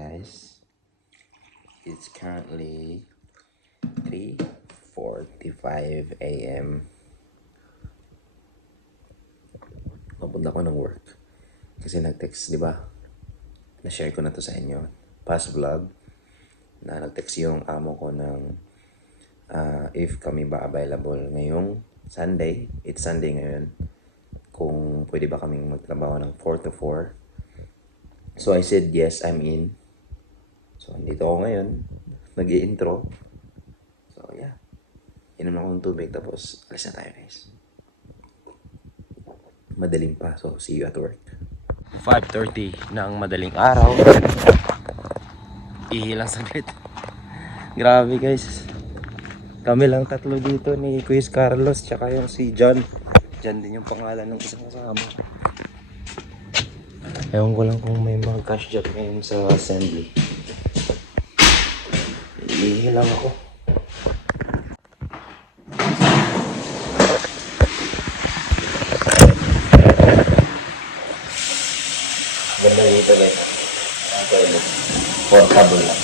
guys. It's currently 3:45 a.m. Papunta ko ng work. Kasi nag-text, di ba? Na-share ko na to sa inyo. Past vlog. Na nag-text yung amo ko ng if kami ba available ngayong Sunday. It's Sunday ngayon. Kung pwede ba kaming magtrabaho ng 4 to 4. So I said yes, I'm in. So dito ako ngayon. Nag-i-intro. So yeah. Inom ako ng tubig tapos alis na tayo guys. Madaling pa. So see you at work. 5:30 ng madaling araw. Ihilang saglit. Grabe guys. Kami lang tatlo dito ni Kuya Carlos tsaka yung si John. John din yung pangalan ng isang kasama. Ewan ko lang kung may mga cash job ngayon sa assembly. Ihilang ako. Ganda dito guys. Ang toilet. Portable lang.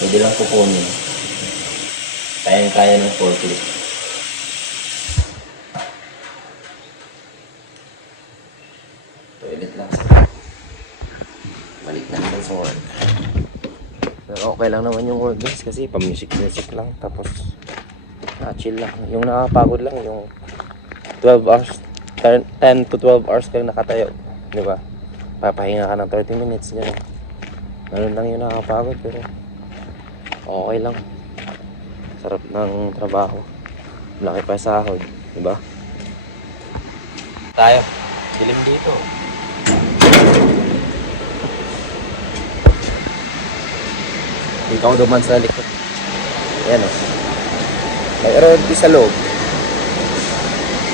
Pwede lang kukunin. Kayang-kaya ng forklift. Toilet lang. Balik na naman sa work. Pero okay lang naman yung work guys kasi pa-music lang. Tapos chill lang. Yung nakapagod lang yung 12 hours 10 to 12 hours ka nakatayo. Diba? Papahinga ka ng 30 minutes dyan. Ganun lang yung nakapagod pero okay lang. Sarap ng trabaho. Laki pa sahod, di ba? Tayo. Dilim dito. Ikaw duman sa likod. Ayan o. May road sa loob.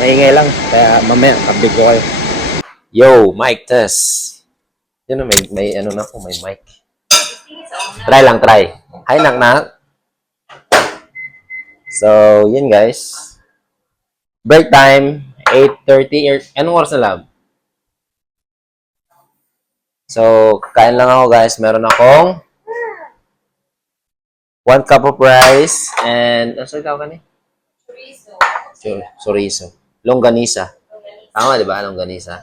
Maingay lang. Kaya mamaya, kabig ko kayo. Yo, mic test. Yun o, may ano na po, may mic. Try lang, try. Hi, nak. So, yun guys. Break time, 8:30. Anong oras na lab? So, kakain lang ako guys. Meron akong 1 cup of rice and ano sa tawag ni? Chorizo. Longganisa. Tama, di ba? Longganisa.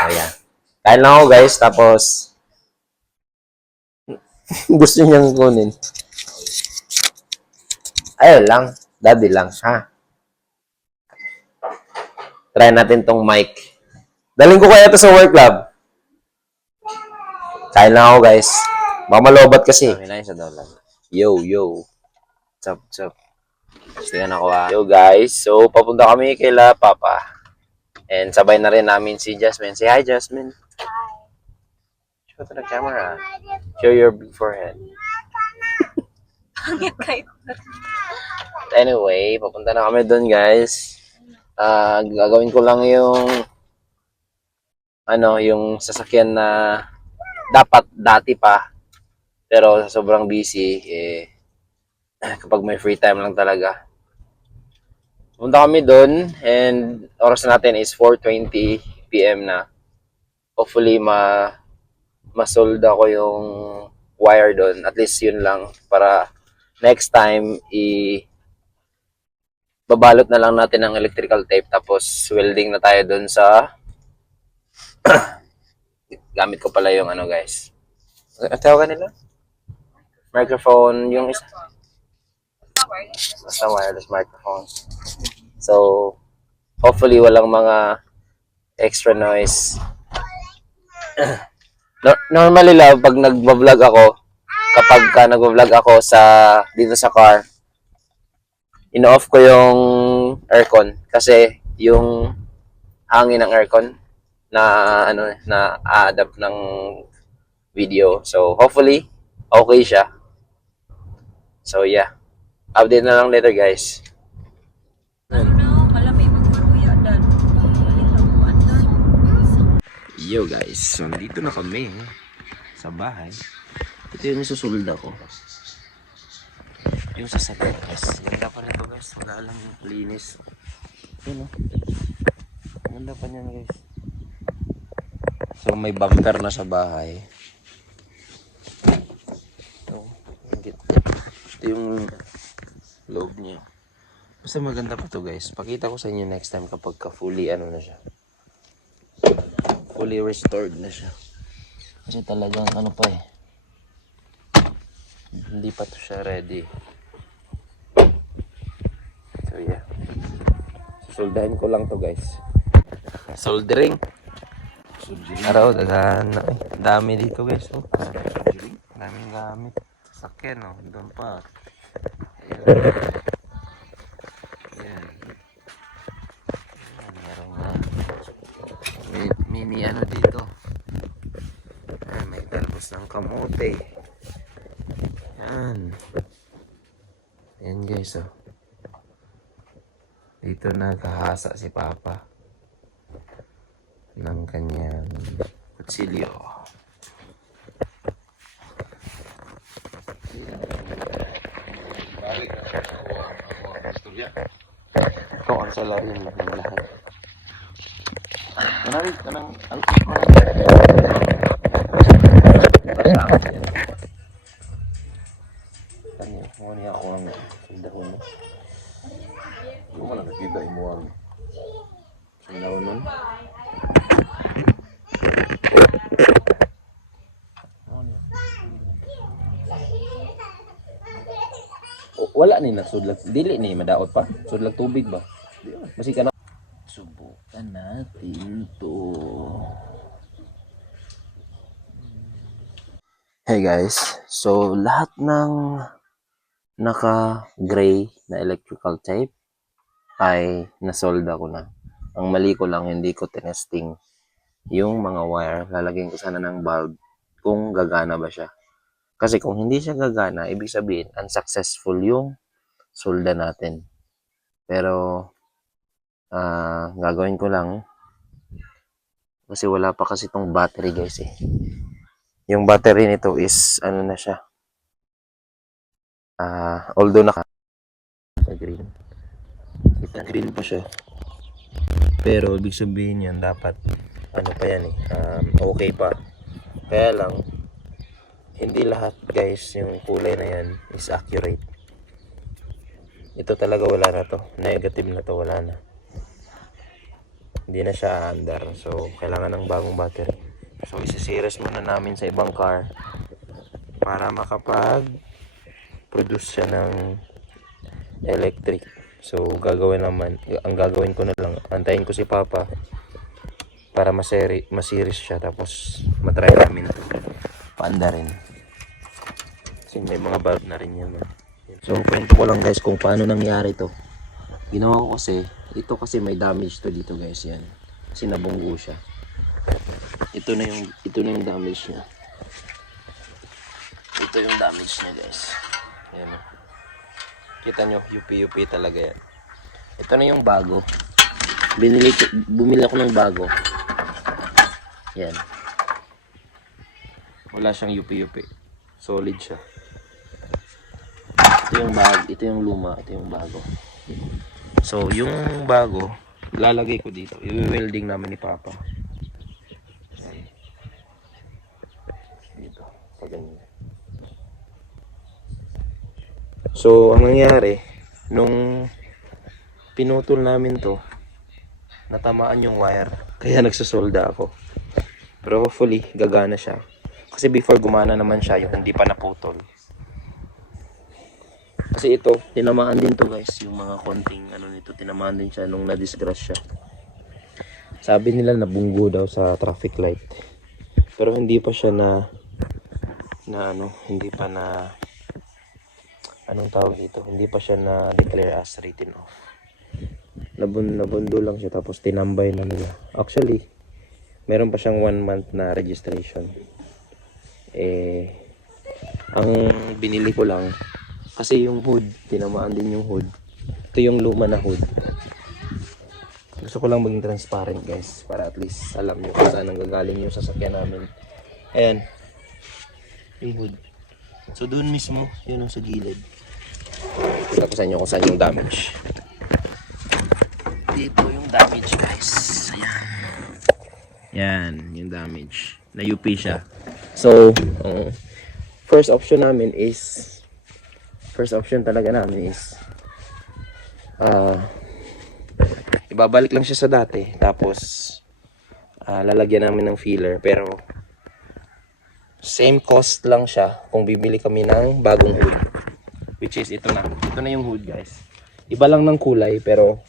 Oh, yeah. Kain lang ako guys. Tapos, gusto niyang kunin. Ayun lang. Daddy lang. Ha? Try natin tong mic. Daling ko kaya ito sa work lab. Kain lang ako guys. Baka malobat kasi. Hinahin sa daw lang. Yo. What's up? Tingnan ako ha. Yo guys. So, papunta kami kay La Papa. And sabay na rin namin si Jasmine. Say hi, Jasmine. Hi. Show to the camera. Show your big forehead. Anyway, papunta na kami doon guys. Gagawin ko lang yung yung sasakyan na dapat dati pa. Pero sobrang busy kapag may free time lang talaga. Punta kami doon and oras natin is 4:20 PM na. Hopefully masolda ko yung wire doon. At least yun lang para next time babalot na lang natin ng electrical tape tapos welding na tayo doon sa gamit ko pala yung guys. Tawagan nila? Microphone yung isa. Basta wireless microphone. So, hopefully walang mga extra noise. Normally lang pag nagba-vlog ako, kapag nagba-vlog ako dito sa car, ino-off ko yung aircon kasi yung hangin ng aircon na adapt ng video. So, hopefully okay siya. So, yeah. Update na lang later, guys. Yo, guys. So, nandito na kami sa bahay. Ito yung isusulda ko. Yung sasakyan, guys. Ganda pa rin to, guys. Wala lang linis. Yun, ganda pa niyan, guys. So, may bumper na sa bahay. Ito yung loob niya. Basta maganda pa to guys. Pakita ko sa inyo next time kapag fully ano na siya. Fully restored na siya. Kasi talagang ano pa eh. Hindi pa to siya ready. So yeah. Soldahin ko lang to guys. Soldering. Araw, dagan. Dami dito guys. Oh. Daming gamit. Sakyan oh. Doon pa. Ayan. Ayan. Meron na. May ano dito. Ayan, may talbos ng kamote. Ayan. Ayan guys oh. Dito nagkahasa si Papa ng kanyang kutsilyo. Ito ang salarin ng lahat. Maraming ka ng Kanya ako ang sundahon. Kung wala nakita mo ang sundahon nun. Wala ni nagsudlag. Dili ni madaot pa. Sudlag tubig ba? Basi ka na. Subukan natin to. Hey guys. So lahat ng naka-gray na electrical tape ay nasolda ko na. Ang mali ko lang, hindi ko tinesting yung mga wire. Lalagyan ko sana ng bulb kung gagana ba siya. Kasi kung hindi siya gagana, ibig sabihin, unsuccessful yung solda natin. Pero, gagawin ko lang. Kasi wala pa kasi itong battery guys eh. Yung battery nito is, ano na siya. Although naka-green. Green pa siya. Pero, ibig sabihin yan, dapat, ano pa yan eh, okay pa. Kaya lang, hindi lahat guys yung kulay na yan is accurate. Ito talaga wala na to. Negative na to, wala na. Hindi na siya aandar. So, kailangan ng bagong battery. So, isi-series muna namin sa ibang car para makapag-produce siya ng electric. So, ang gagawin ko na lang, antayin ko si Papa para ma-series siya. Tapos, matry namin ito. Paanda rin. Kasi may mga bulb na rin yan. So, kwento ko lang guys kung paano nangyari to. Ginawa ko kasi, ito kasi may damage to dito guys, yan. Kasi nabunggo siya. Ito na yung damage niya. Ito yung damage niya guys. Ayan o. Kita nyo, UP talaga yan. Ito na yung bago. Bumili ako ng bago. Yan. Wala siyang UP. Solid siya. Ito yung luma, ito yung bago. So, yung bago, lalagay ko dito. I-welding namin ni Papa. Dito, pag ganyan. So, ang nangyari, nung pinutol namin to, natamaan yung wire. Kaya nagsasolda ako. Pero hopefully, gagana siya. Kasi before gumana naman siya, yung hindi pa naputol. Kasi ito, tinamaan din to guys, yung mga konting ano nito, tinamaan din siya nung na-disgrace siya. Sabi nila nabunggo daw sa traffic light. Pero hindi pa siya hindi pa na anong tawag dito, hindi pa siya na-declare as written off. Nabundo lang siya tapos tinambay na nila. Actually, meron pa siyang 1 month na registration. Ang binili ko lang kasi yung hood, tinamaan din yung hood. Ito yung luma na hood. Gusto ko lang maging transparent guys, para at least alam nyo kung saan nanggagaling yung sasakyan namin. Ayan, yung hood. So doon mismo, yun ang sa gilid. Kita ko sa inyo kung saan yung damage. Dito yung damage guys. Ayan. Yan, yung damage. Na UP siya. So, first option namin is first option talaga namin is ibabalik lang siya sa dati. Tapos lalagyan namin ng filler. Pero same cost lang siya kung bibili kami ng bagong hood. Which is ito na. Ito na yung hood, guys. Iba lang ng kulay pero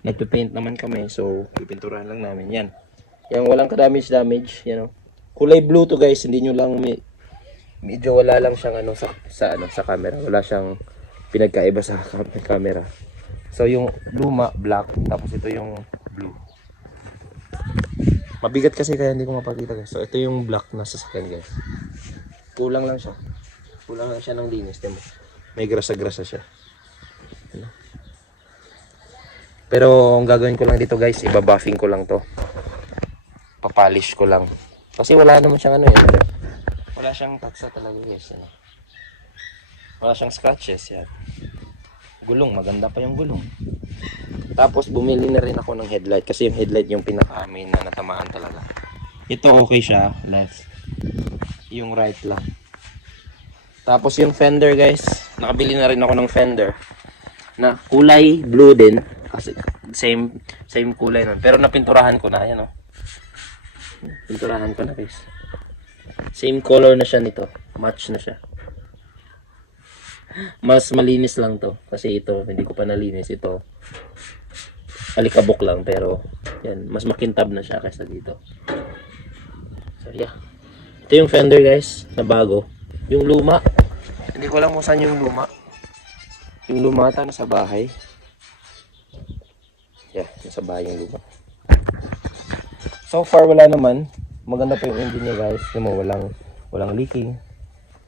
nagpe-paint naman kami. So pipinturahan lang namin. Yan. Yung walang damage, you know. Kulay blue to, guys. Hindi nyo lang medyo wala lang siyang sa camera. Wala siyang pinagkaiba sa camera. So yung luma black, tapos ito yung blue. Mabigat kasi kaya hindi ko mapakita, guys. So ito yung black na sasakyan, guys. Kulang lang siya. Kulang lang siya ng linis, diba? May grasa-grasa siya. Ano? Pero ang gagawin ko lang dito, guys, ibabuffing ko lang to. Papalish ko lang. Kasi wala naman siyang wala siyang taksa talaga, guys. Wala siyang scratches, yan. Gulong, maganda pa yung gulong. Tapos bumili na rin ako ng headlight kasi yung headlight yung pinaka-main na natamaan talaga. Ito okay siya, left. Yung right lang. Tapos yung fender, guys, nakabili na rin ako ng fender na kulay blue din kasi same kulay nun. Pero napinturahan ko na, yan Pinturahan ko na, guys. Same color na siya nito. Match na siya. Mas malinis lang to kasi ito hindi ko pa nalinis. Ito alikabok lang pero yan, mas makintab na siya kaysa dito. So yeah, ito yung fender, guys, na bago. Yung luma hindi ko alam kung saan yung luma. Yung luma ata nasa bahay. Yeah, nasa bahay yung luma. So far wala naman. Maganda pa yung engine niya, guys. Yung walang leaking.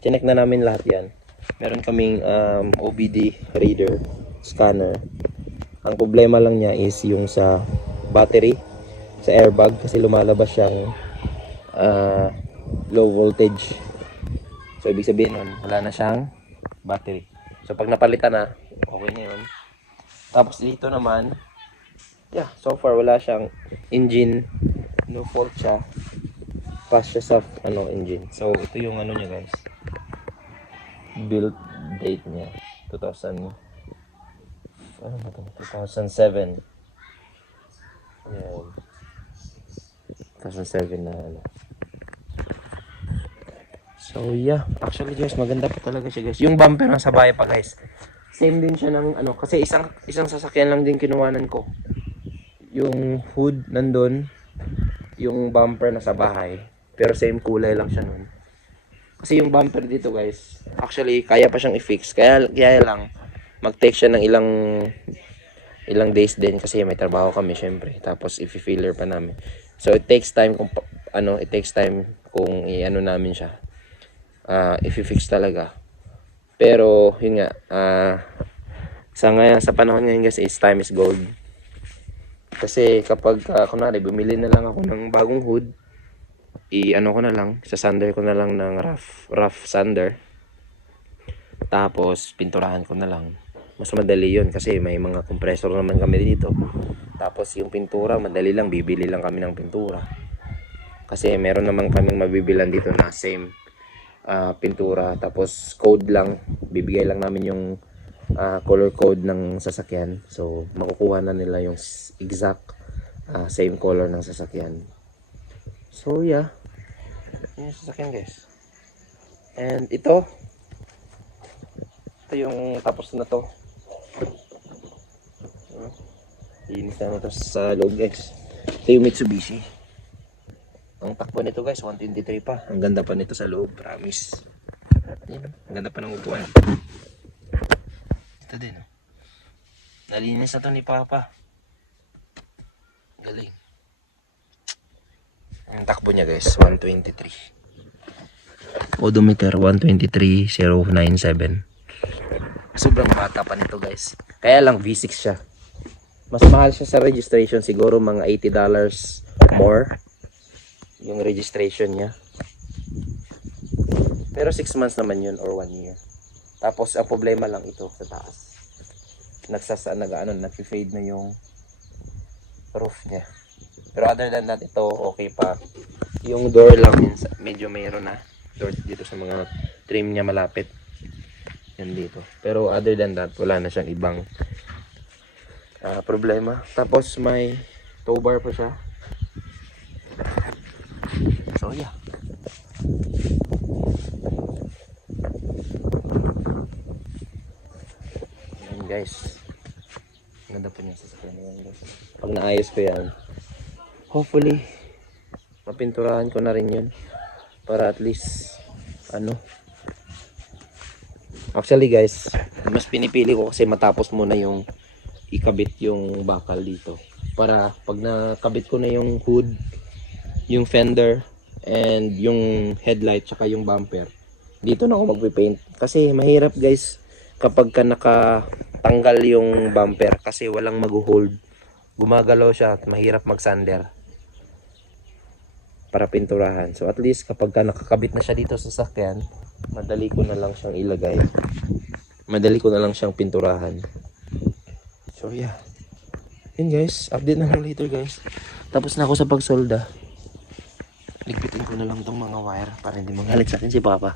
Chinek na namin lahat yan. Meron kaming OBD reader, scanner. Ang problema lang niya is yung sa battery, sa airbag, kasi lumalabas siyang low voltage. So ibig sabihin nun, wala na siyang battery. So pag napalitan na, okay na yun. Tapos dito naman, yeah, so far wala siyang engine, no fault siya. Pass siya sa engine. So ito yung niya, guys. Build date niya 2007. Yan. 2007 na So yeah, actually, guys, maganda pa talaga siya, guys. Yung bumper nasa bahay pa, guys. Same din siya ng kasi isang sasakyan lang din kinuhanan ko. Yung hood nandun, yung bumper nasa bahay, pero same kulay lang siya nun. Kasi yung bumper dito, guys, actually kaya pa siyang i-fix. Kaya lang mag-take siya ng ilang days din kasi may trabaho kami syempre. Tapos i-filler pa namin. So it takes time kung namin siya. I-fix talaga. Pero yun nga, sa panahon ngayon, guys, time is gold. Kasi kapag kunwari bumili na lang ako ng bagong hood, sasander ko na lang ng rough sander. Tapos pinturahan ko na lang. Mas madali 'yon kasi may mga compressor naman kami dito. Tapos yung pintura, madali lang, bibili lang kami ng pintura. Kasi meron naman kaming mabibilan dito na same pintura, tapos code lang, bibigay lang namin yung color code ng sasakyan. So makukuha na nila yung exact same color ng sasakyan. So yeah, yun yung sasakyan, guys. And ito yung tapos na to. Linis na ito sa loob, guys. Ito yung Mitsubishi. Ang takbo nito, guys, 123 pa. Ang ganda pa nito sa loob, promise. Yan, ang ganda pa ng upuan. Ito din, nalinis na to ni Papa. Galing. Ang takbo niya, guys, 123. Odometer 123,097. Sobrang bata pa nito, guys. Kaya lang V6 siya. Mas mahal siya sa registration, siguro mga $80 more yung registration niya. Pero 6 months naman yun or 1 year. Tapos ang problema lang ito sa taas. Nag-fade na yung roof niya. Pero other than that, ito okay pa. Yung door lang medyo mayroon na door dito sa mga trim niya malapit. Yan dito. Pero other than that, wala na siyang ibang problema. Tapos may tow bar pa siya. So yeah. Yan guys. Ganda po niya sa sasakyan yan guys. Pag naayos ko yan, hopefully mapinturahan ko na rin yun. Para at least actually guys, mas pinipili ko kasi matapos muna yung ikabit yung bakal dito. Para pag nakabit ko na yung hood, yung fender, and yung headlight, tsaka yung bumper, dito na ako magpipaint. Kasi mahirap guys kapag ka nakatanggal yung bumper kasi walang mag-hold. Gumagalaw siya at mahirap mag-sander para pinturahan. So at least kapag ka nakakabit na siya dito sa sasakyan, madali ko na lang siyang ilagay. Madali ko na lang siyang pinturahan. So yeah. Yun guys, update na lang later guys. Tapos na ako sa pagsolda. Ligpitin ko na lang tong mga wire para hindi magalit sa akin si Papa.